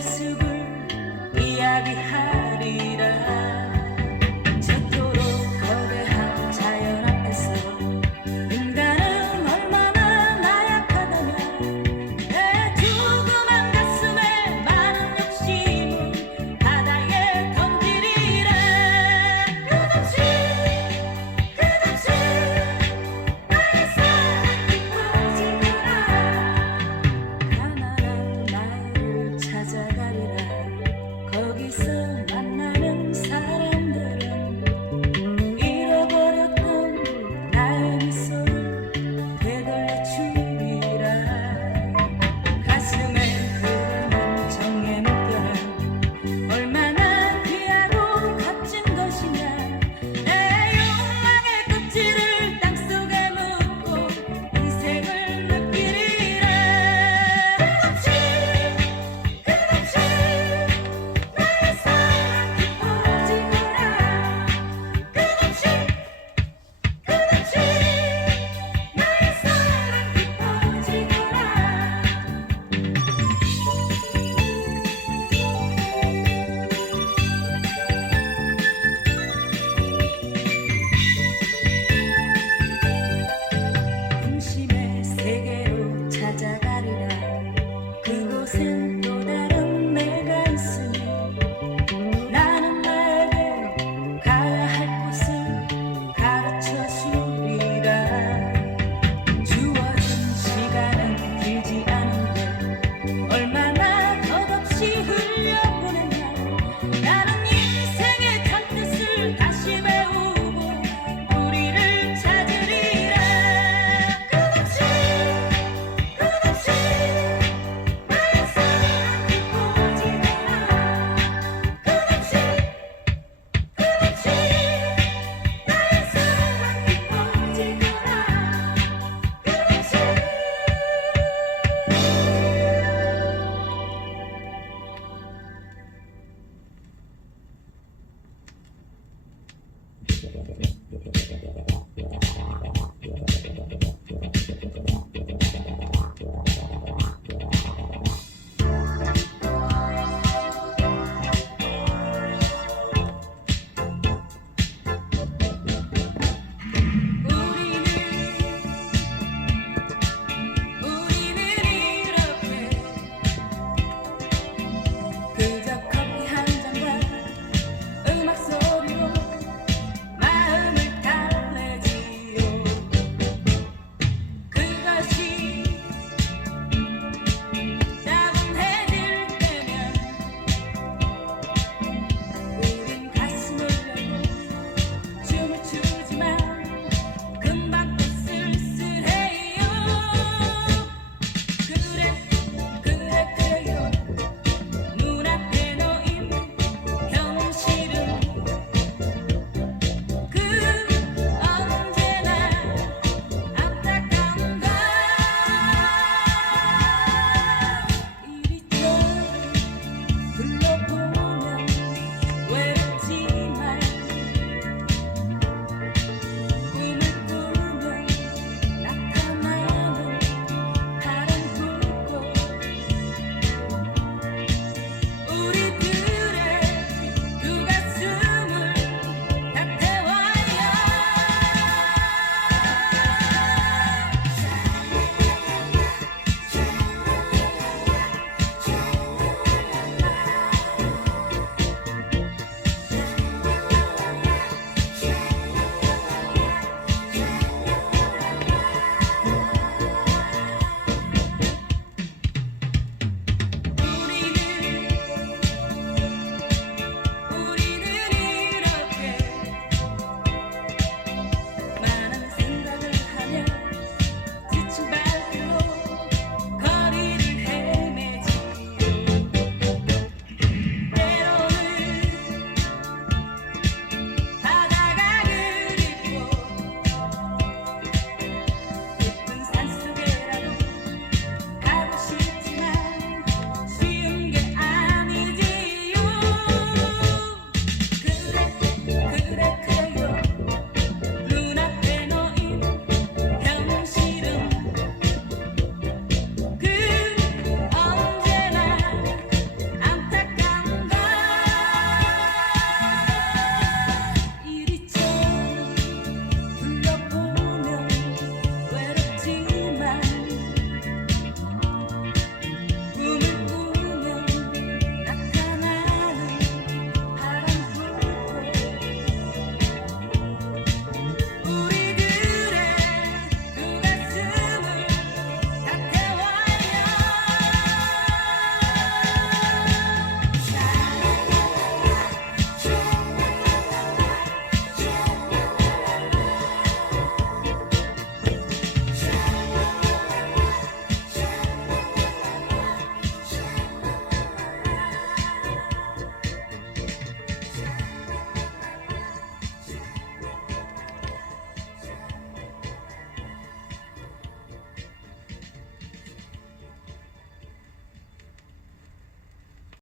모습을 이야기하리라.